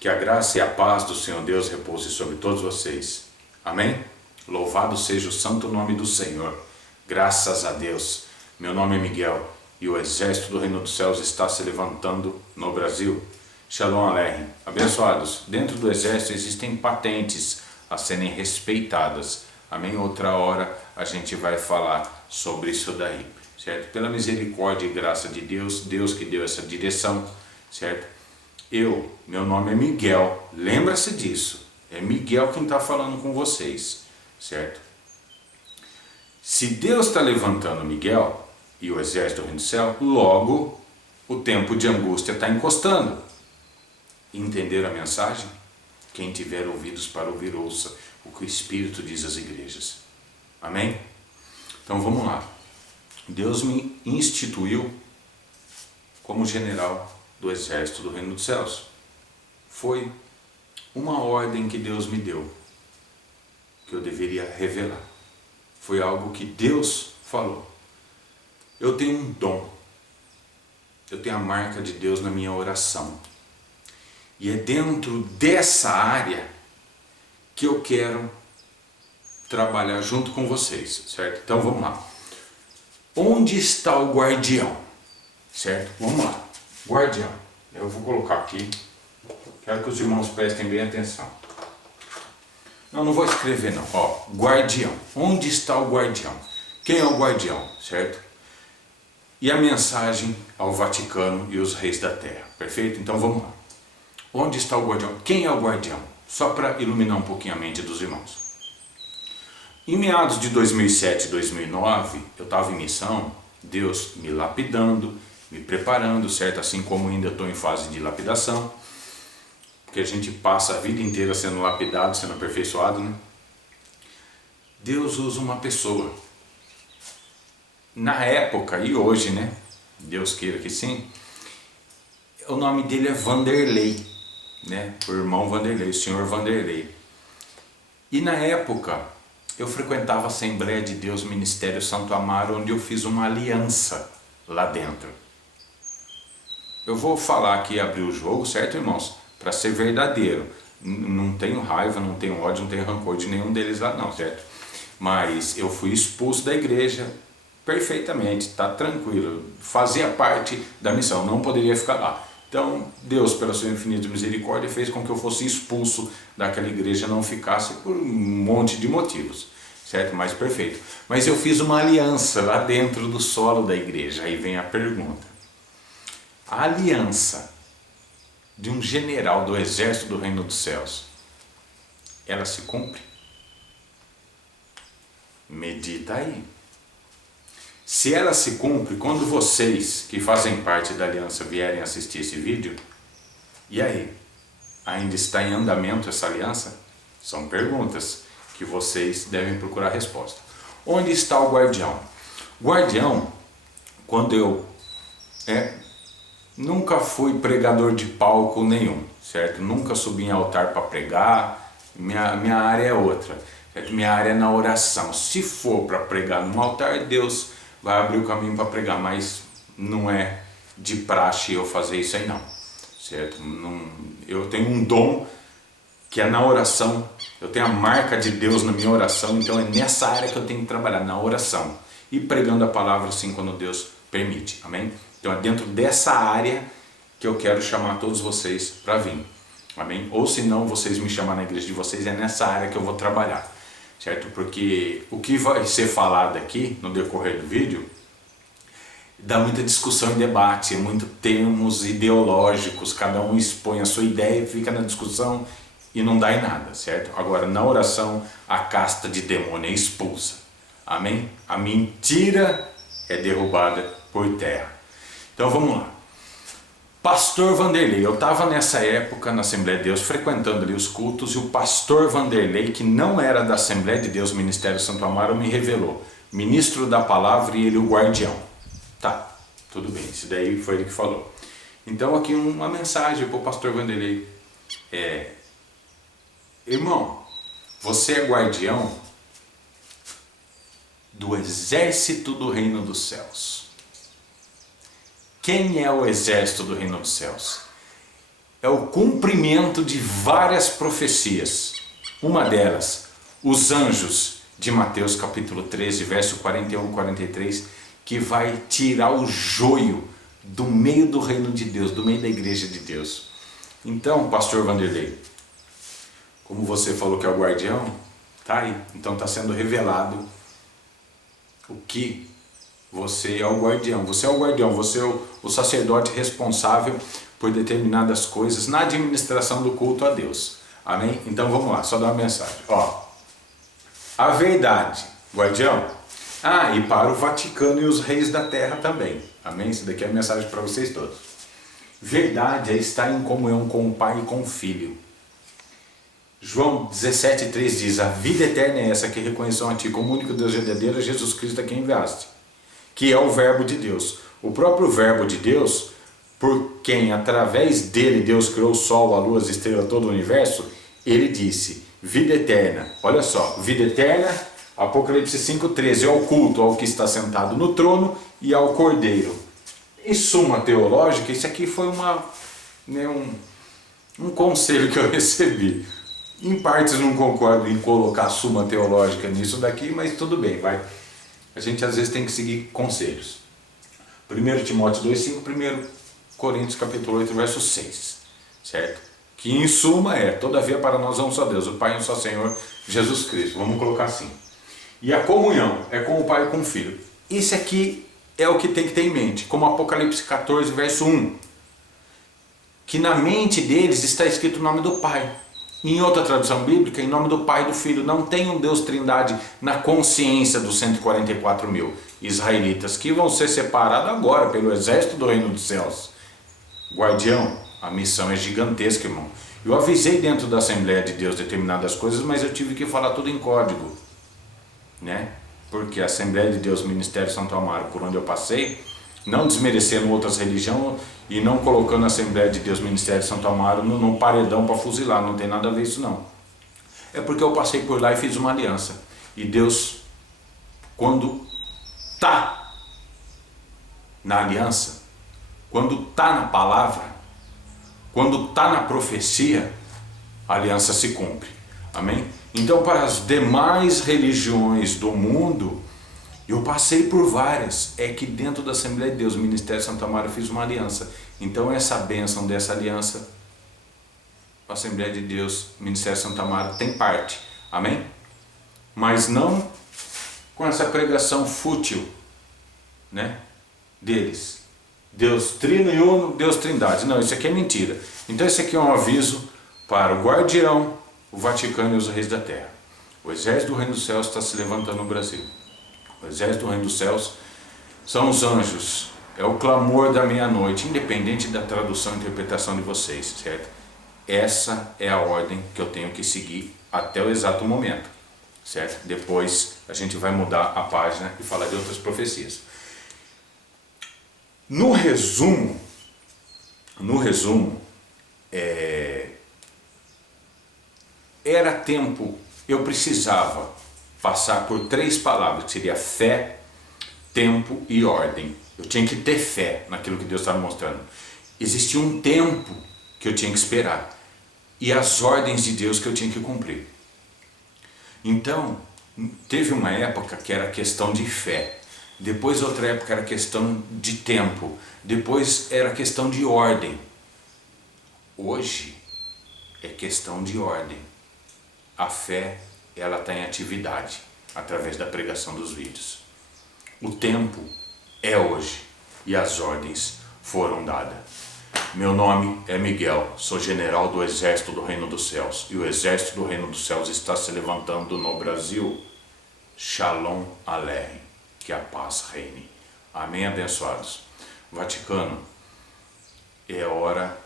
Que a graça e a paz do Senhor Deus repouse sobre todos vocês. Amém? Louvado seja o santo nome do Senhor. Graças a Deus. Meu nome é Miguel e o exército do reino dos céus está se levantando no Brasil. Shalom Aleichem. Abençoados. Dentro do exército existem patentes a serem respeitadas. Amém? Outra hora a gente vai falar sobre isso daí, certo? Pela misericórdia e graça de Deus, Deus que deu essa direção, certo? Meu nome é Miguel, lembra-se disso, é Miguel quem está falando com vocês, certo? Se Deus está levantando Miguel e o exército do reino do céu, logo o tempo de angústia está encostando. Entenderam a mensagem? Quem tiver ouvidos para ouvir, ouça o que o Espírito diz às igrejas. Amém? Então vamos lá. Deus me instituiu como general do exército do reino dos céus. Foi uma ordem que Deus me deu, que eu deveria revelar. Foi algo que Deus falou. Eu tenho um dom, eu tenho a marca de Deus na minha oração, e é dentro dessa área que eu quero trabalhar junto com vocês, certo? Então vamos lá. Onde está o guardião? Certo? Vamos lá. Guardião. Eu vou colocar aqui. Quero que os irmãos prestem bem atenção. Não vou escrever não. Ó, guardião. Onde está o guardião? Quem é o guardião? Certo? E a mensagem ao Vaticano e os reis da terra. Perfeito? Então vamos lá. Onde está o guardião? Quem é o guardião? Só para iluminar um pouquinho a mente dos irmãos. Em meados de 2007 e 2009, eu estava em missão, Deus me lapidando, me preparando, certo? Assim como ainda estou em fase de lapidação, porque a gente passa a vida inteira sendo lapidado, sendo aperfeiçoado, né? Deus usa uma pessoa. Na época e hoje, né? Deus queira que sim. O nome dele é Vanderlei, né? O irmão Vanderlei, o senhor Vanderlei. E na época eu frequentava a Assembleia de Deus Ministério Santo Amaro, onde eu fiz uma aliança lá dentro. Eu vou falar aqui, abrir o jogo, certo, irmãos? Para ser verdadeiro. Não tenho raiva, não tenho ódio, não tenho rancor de nenhum deles lá não, certo? Mas eu fui expulso da igreja perfeitamente, tá tranquilo. Fazia parte da missão, não poderia ficar lá. Então, Deus, pela sua infinita misericórdia, fez com que eu fosse expulso daquela igreja, não ficasse por um monte de motivos, certo? Mas perfeito. Mas eu fiz uma aliança lá dentro do solo da igreja. Aí vem a pergunta. A aliança de um general do exército do reino dos céus, ela se cumpre? Medita aí. Se ela se cumpre, quando vocês que fazem parte da aliança vierem assistir esse vídeo, e aí? Ainda está em andamento essa aliança? São perguntas que vocês devem procurar resposta. Onde está o guardião? Guardião, quando eu nunca fui pregador de palco nenhum, certo? Nunca subi em altar para pregar, minha área é outra, certo? Minha área é na oração. Se for para pregar num altar, Deus vai abrir o caminho para pregar, mas não é de praxe eu fazer isso aí não, certo? Eu tenho um dom que é na oração, eu tenho a marca de Deus na minha oração, então é nessa área que eu tenho que trabalhar, na oração, e pregando a palavra assim quando Deus permite, amém? Então é dentro dessa área que eu quero chamar todos vocês para vir, amém? Ou se não, vocês me chamar na igreja de vocês, é nessa área que eu vou trabalhar, certo? Porque o que vai ser falado aqui no decorrer do vídeo dá muita discussão e debate, muitos termos ideológicos, cada um expõe a sua ideia e fica na discussão e não dá em nada, certo? Agora, na oração, a casta de demônio é expulsa, amém? A mentira é derrubada por terra. Então vamos lá. Pastor Vanderlei, eu estava nessa época na Assembleia de Deus, frequentando ali os cultos, e o pastor Vanderlei, que não era da Assembleia de Deus Ministério Santo Amaro, me revelou, ministro da palavra e ele o guardião. Tá, tudo bem, isso daí foi ele que falou. Então aqui uma mensagem para o pastor Vanderlei. Irmão, você é guardião do exército do reino dos céus. Quem é o exército do reino dos céus? é o cumprimento de várias profecias. Uma delas, os anjos de Mateus capítulo 13, verso 41 e 43, que vai tirar o joio do meio do reino de Deus, do meio da igreja de Deus. Então, pastor Vanderlei, como você falou que é o guardião, tá aí. Então está sendo revelado o que você é o guardião. Você é o guardião, você é o sacerdote responsável por determinadas coisas na administração do culto a Deus. Amém? Então vamos lá, só dar uma mensagem. Ó, a verdade, guardião. Ah, e para o Vaticano e os reis da terra também. Amém? Isso daqui é a mensagem para vocês todos. Verdade é estar em comunhão com o Pai e com o Filho. João 17,3 diz: a vida eterna é essa, que reconheçam a Ti como único Deus verdadeiro, Jesus Cristo a quem enviaste, que é o verbo de Deus. O próprio verbo de Deus, por quem através dele Deus criou o sol, a lua, as estrelas, todo o universo, ele disse, vida eterna. Olha só, vida eterna, Apocalipse 5,13, é o culto ao que está sentado no trono e ao Cordeiro. Em suma teológica, isso aqui foi um conselho que eu recebi. Em partes não concordo em colocar suma teológica nisso daqui, mas tudo bem, vai. A gente às vezes tem que seguir conselhos. 1 Timóteo 2,5, 1 Coríntios capítulo 8, verso 6, certo? Que em suma é, todavia para nós é um só Deus, o Pai é um só Senhor, Jesus Cristo. Vamos colocar assim. E a comunhão é com o Pai e com o Filho. Isso aqui é o que tem que ter em mente, como Apocalipse 14, verso 1. Que na mente deles está escrito o nome do Pai. Em outra tradução bíblica, em nome do Pai e do Filho. Não tem um Deus Trindade na consciência dos 144 mil israelitas, que vão ser separados agora pelo exército do reino dos céus. Guardião, a missão é gigantesca, irmão. Eu avisei dentro da Assembleia de Deus determinadas coisas, mas eu tive que falar tudo em código, né? Porque a Assembleia de Deus, Ministério Santo Amaro, por onde eu passei, não desmerecendo outras religiões e não colocando a Assembleia de Deus, Ministério Santo Amaro num paredão para fuzilar, não tem nada a ver isso não. É porque eu passei por lá e fiz uma aliança. E Deus, quando está na aliança, quando está na palavra, quando está na profecia, a aliança se cumpre. Amém? Então, para as demais religiões do mundo, eu passei por várias, é que dentro da Assembleia de Deus, o Ministério Santo Amaro, eu fiz uma aliança. Então essa bênção dessa aliança, a Assembleia de Deus, o Ministério Santo Amaro tem parte, amém? Mas não com essa pregação fútil, né, deles. Deus trino e uno, Deus trindade. Não, isso aqui é mentira. Então esse aqui é um aviso para o guardião, o Vaticano e os reis da terra. O exército do reino dos céus está se levantando no Brasil. O exército do reino dos céus são os anjos, é o clamor da meia-noite, independente da tradução e interpretação de vocês, certo? Essa é a ordem que eu tenho que seguir até o exato momento, certo? Depois a gente vai mudar a página e falar de outras profecias. No resumo, era tempo, eu precisava passar por 3 palavras, que seria fé, tempo e ordem. Eu tinha que ter fé naquilo que Deus estava mostrando. Existia um tempo que eu tinha que esperar e as ordens de Deus que eu tinha que cumprir. Então, teve uma época que era questão de fé, depois outra época era questão de tempo, depois era questão de ordem. Hoje é questão de ordem. A fé, ela está em atividade, através da pregação dos vídeos. O tempo é hoje e as ordens foram dadas. Meu nome é Miguel, sou general do Exército do Reino dos Céus e o Exército do Reino dos Céus está se levantando no Brasil. Shalom Aleichem, que a paz reine. Amém, abençoados. Vaticano, é hora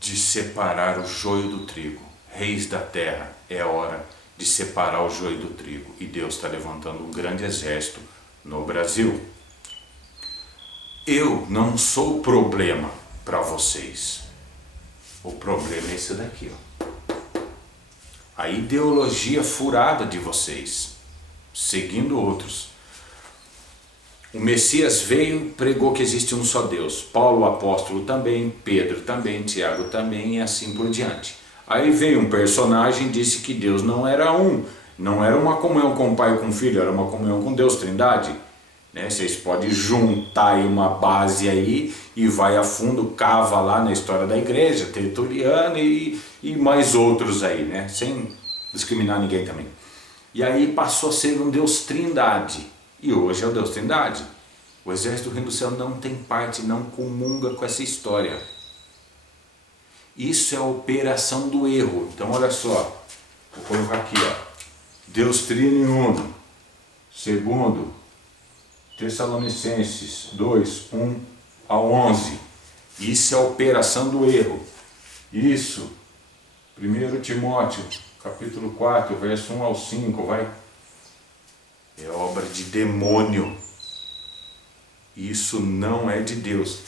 de separar o joio do trigo. Reis da terra, é hora de separar o joio do trigo. E Deus está levantando um grande exército no Brasil. Eu não sou o problema para vocês. O problema é esse daqui, ó. A ideologia furada de vocês, seguindo outros. O Messias veio, pregou que existe um só Deus. Paulo, o apóstolo, também, Pedro também, Tiago também, e assim por diante. Aí veio um personagem e disse que Deus não era um, não era uma comunhão com o Pai e com o Filho, era uma comunhão com Deus, Trindade. Né? Vocês podem juntar aí uma base aí e vai a fundo, cava lá na história da igreja, Tertuliano e mais outros aí, né? Sem discriminar ninguém também. E aí passou a ser um Deus Trindade. E hoje é o Deus Trindade. O exército do reino do céu não tem parte, não comunga com essa história. Isso é a operação do erro. Então olha só, vou colocar aqui, ó. Deus Trino e Uno. Segundo Tessalonicenses 2, 1 ao 11. Isso é a operação do erro. Isso, 1 Timóteo, capítulo 4, verso 1 ao 5, vai. É obra de demônio. Isso não é de Deus.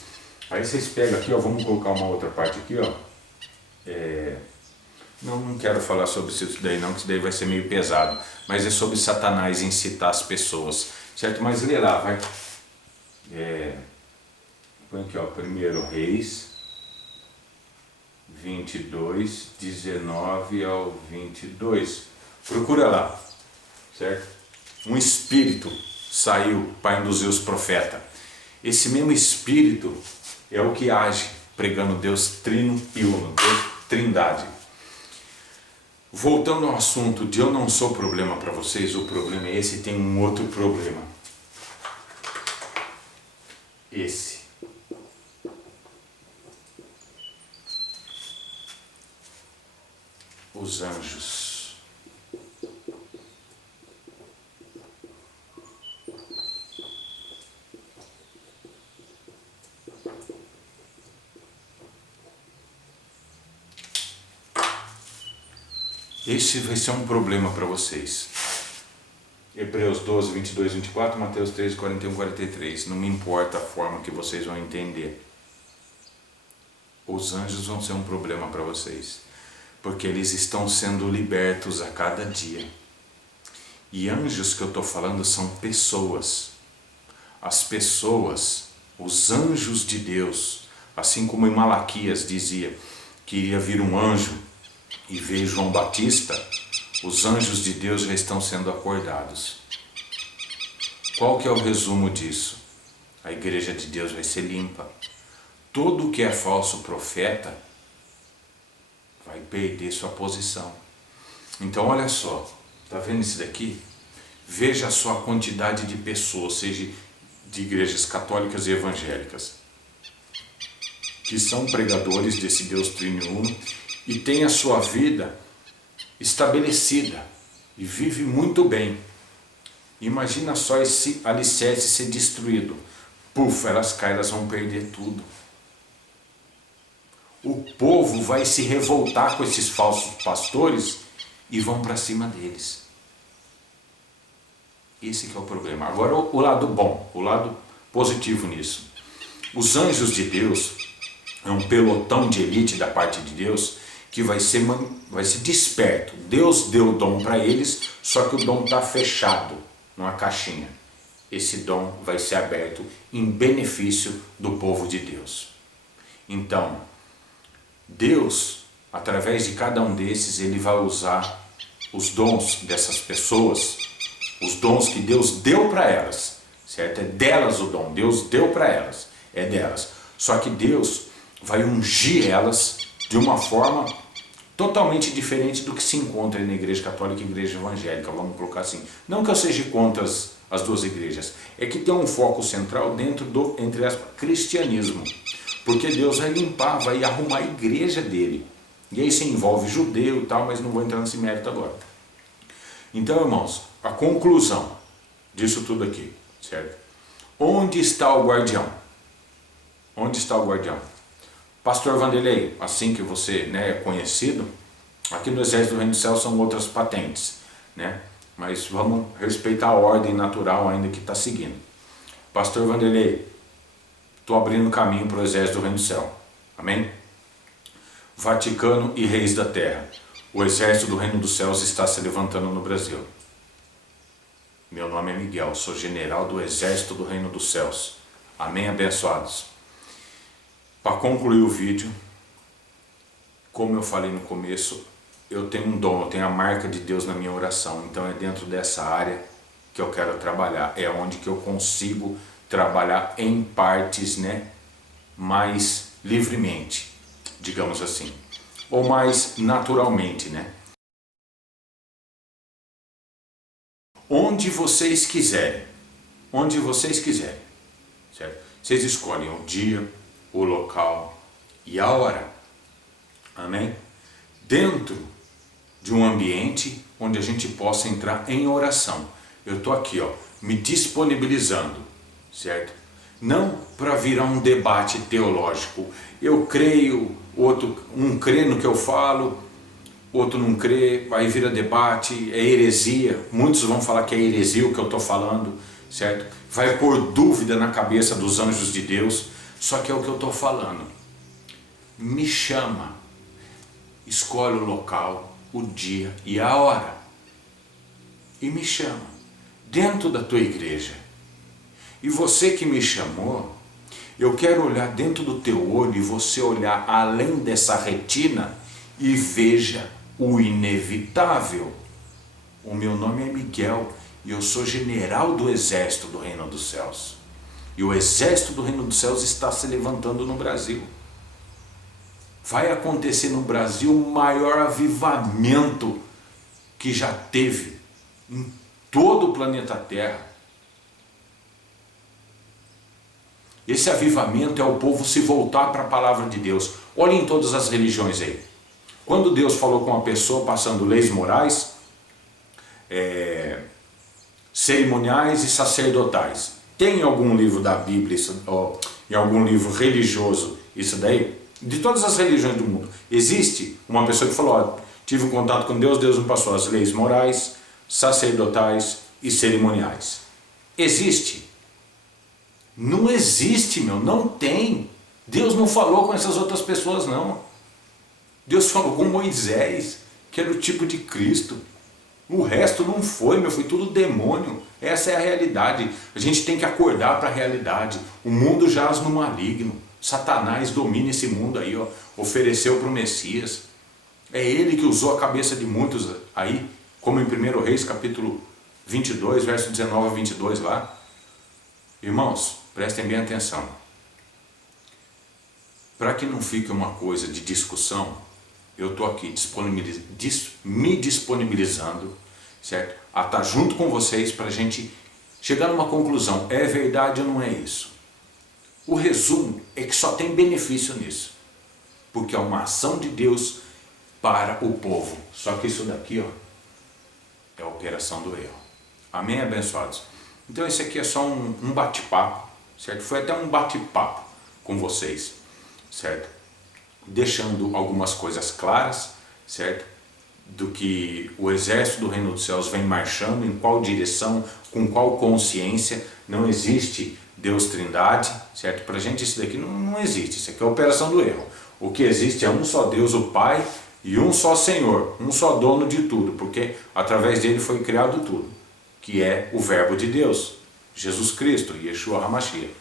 Aí vocês pegam aqui, ó, vamos colocar uma outra parte aqui, ó. Não quero falar sobre isso daí não, que isso daí vai ser meio pesado. Mas é sobre Satanás incitar as pessoas. Certo? Mas lê lá, vai. Põe aqui, ó, 1 Reis 22, 19 ao 22. Procura lá, certo? Um espírito saiu para induzir os profetas. Esse mesmo espírito é o que age pregando Deus Trino e Uno, Deus Trindade. Voltando ao assunto de eu não sou problema para vocês, o problema é esse, tem um outro problema. Esse. Os anjos. Esse vai ser um problema para vocês. Hebreus 12, 22, 24, Mateus 13, 41, 43. Não me importa a forma que vocês vão entender. Os anjos vão ser um problema para vocês. Porque eles estão sendo libertos a cada dia. E anjos que eu estou falando são pessoas. As pessoas, os anjos de Deus, assim como em Malaquias dizia que iria vir um anjo e veio João Batista, os anjos de Deus já estão sendo acordados. Qual que é o resumo disso? A igreja de Deus vai ser limpa. Todo que é falso profeta vai perder sua posição. Então olha só, está vendo isso daqui? Veja só a quantidade de pessoas, seja de igrejas católicas e evangélicas, que são pregadores desse Deus Trino e Uno e tem a sua vida estabelecida e vive muito bem. Imagina só esse alicerce ser destruído. Puf, elas caem, elas vão perder tudo. O povo vai se revoltar com esses falsos pastores e vão para cima deles. Esse que é o problema. Agora o lado bom, o lado positivo nisso. Os anjos de Deus é um pelotão de elite da parte de Deus que vai ser desperto. Deus deu o dom para eles, só que o dom está fechado numa caixinha. Esse dom vai ser aberto em benefício do povo de Deus. Então, Deus, através de cada um desses, Ele vai usar os dons dessas pessoas, os dons que Deus deu para elas, certo? É delas o dom, Deus deu para elas, é delas. Só que Deus vai ungir elas de uma forma totalmente diferente do que se encontra na igreja católica e igreja evangélica, vamos colocar assim. Não que eu seja contra as duas igrejas, é que tem um foco central dentro do, entre aspas, cristianismo. Porque Deus vai limpar, vai arrumar a igreja dele. E aí se envolve judeu e tal, mas não vou entrar nesse mérito agora. Então, irmãos, a conclusão disso tudo aqui, certo? Onde está o guardião? Onde está o guardião? Pastor Vanderlei, assim que você, né, é conhecido, aqui no Exército do Reino do Céu são outras patentes, né? Mas vamos respeitar a ordem natural ainda que está seguindo. Pastor Vanderlei, estou abrindo caminho para o Exército do Reino do Céu. Amém? Vaticano e reis da terra. O Exército do Reino dos Céus está se levantando no Brasil. Meu nome é Miguel, sou general do Exército do Reino dos Céus. Amém, abençoados? Para concluir o vídeo, como eu falei no começo, eu tenho um dom, eu tenho a marca de Deus na minha oração. Então é dentro dessa área que eu quero trabalhar. É onde que eu consigo trabalhar em partes, né, mais livremente, digamos assim. Ou mais naturalmente, né? Onde vocês quiserem, certo? Vocês escolhem o dia, o local e a hora, amém? Dentro de um ambiente onde a gente possa entrar em oração. Eu estou aqui, ó, me disponibilizando, certo? Não para virar um debate teológico. Eu creio, um crê no que eu falo, outro não crê, aí vira debate, é heresia. Muitos vão falar que é heresia o que eu estou falando, certo? Vai pôr dúvida na cabeça dos anjos de Deus, só que é o que eu estou falando. Me chama, escolhe o local, o dia e a hora, e me chama, dentro da tua igreja. E você que me chamou, eu quero olhar dentro do teu olho e você olhar além dessa retina e veja o inevitável. O meu nome é Miguel e eu sou general do Exército do Reino dos Céus. E o Exército do Reino dos Céus está se levantando no Brasil. Vai acontecer no Brasil o maior avivamento que já teve em todo o planeta Terra. Esse avivamento é o povo se voltar para a palavra de Deus. Olhem em todas as religiões aí. Quando Deus falou com uma pessoa passando leis morais, cerimoniais e sacerdotais, tem em algum livro da Bíblia, em algum livro religioso, isso daí? De todas as religiões do mundo, existe uma pessoa que falou, ó, tive um contato com Deus, Deus me passou as leis morais, sacerdotais e cerimoniais. Existe? Não existe, meu, não tem. Deus não falou com essas outras pessoas, não. Deus falou com Moisés, que era o tipo de Cristo. O resto não foi, meu, foi tudo demônio. Essa é a realidade. A gente tem que acordar para a realidade. O mundo jaz no maligno. Satanás domina esse mundo aí, ó. Ofereceu para o Messias. É ele que usou a cabeça de muitos aí, como em 1 Reis, capítulo 22, verso 19 a 22 lá. Irmãos, prestem bem atenção. Para que não fique uma coisa de discussão, eu estou aqui me disponibilizando, certo? A estar junto com vocês para a gente chegar numa conclusão. É verdade ou não é isso? O resumo é que só tem benefício nisso. Porque é uma ação de Deus para o povo. Só que isso daqui, ó, é a operação do erro. Amém, abençoados? Então esse aqui é só um bate-papo, certo? Foi até um bate-papo com vocês, certo? Deixando algumas coisas claras, certo? Do que o Exército do Reino dos Céus vem marchando, em qual direção, com qual consciência. Não existe Deus Trindade, certo? Para a gente isso daqui não existe, isso aqui é a operação do erro. O que existe é um só Deus, o Pai, e um só Senhor, um só dono de tudo, porque através dele foi criado tudo, que é o Verbo de Deus, Jesus Cristo, Yeshua HaMashiach.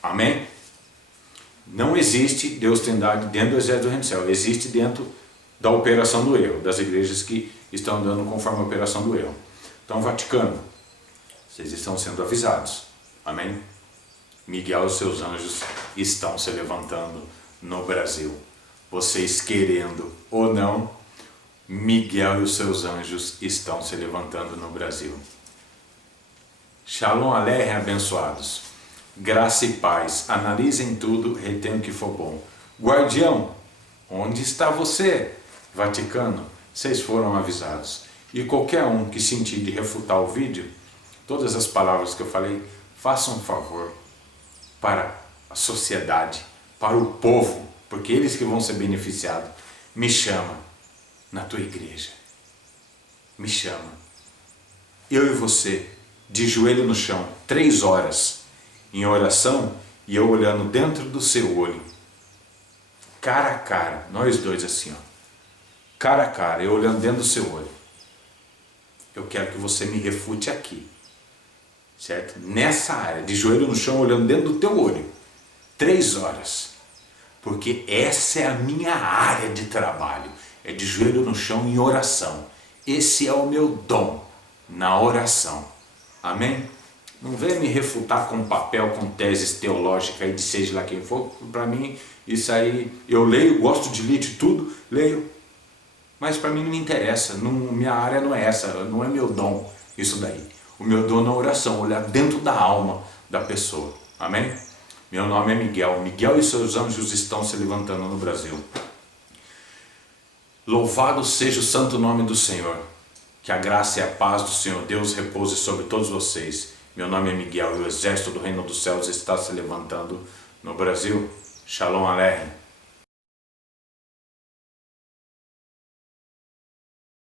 Amém? Não existe Deus Trindade dentro do Exército do Reino do Céu, existe dentro da operação do erro, das igrejas que estão andando conforme a operação do erro. Então, Vaticano, vocês estão sendo avisados. Amém? Miguel e seus anjos estão se levantando no Brasil. Vocês querendo ou não, Miguel e os seus anjos estão se levantando no Brasil. Shalom Aleichem, abençoados. Graça e paz. Analisem tudo, retenham o que for bom. Guardião, onde está você? Vaticano, vocês foram avisados. E qualquer um que sentir de refutar o vídeo, todas as palavras que eu falei, façam um favor para a sociedade, para o povo, porque eles que vão ser beneficiados. Me chama na tua igreja. Me chama. Eu e você, de joelho no chão, 3 horas, em oração, e eu olhando dentro do seu olho, cara a cara, nós dois assim, ó, cara a cara, eu olhando dentro do seu olho. Eu quero que você me refute aqui. certo? Nessa área, de joelho no chão, olhando dentro do teu olho, 3 horas, porque essa é a minha área de trabalho, é de joelho no chão em oração. Esse é o meu dom, na oração. Amém? Não venha me refutar com papel, com teses teológicas aí de seja lá quem for. Para mim, isso aí, eu leio, gosto de ler de tudo, leio, mas para mim não me interessa, minha área não é essa, não é meu dom isso daí. O meu dom é a oração, olhar dentro da alma da pessoa. Amém? Meu nome é Miguel. Miguel e seus anjos estão se levantando no Brasil. Louvado seja o santo nome do Senhor. Que a graça e a paz do Senhor Deus repouse sobre todos vocês. Meu nome é Miguel e o exército do reino dos céus está se levantando no Brasil. Shalom Aleichem.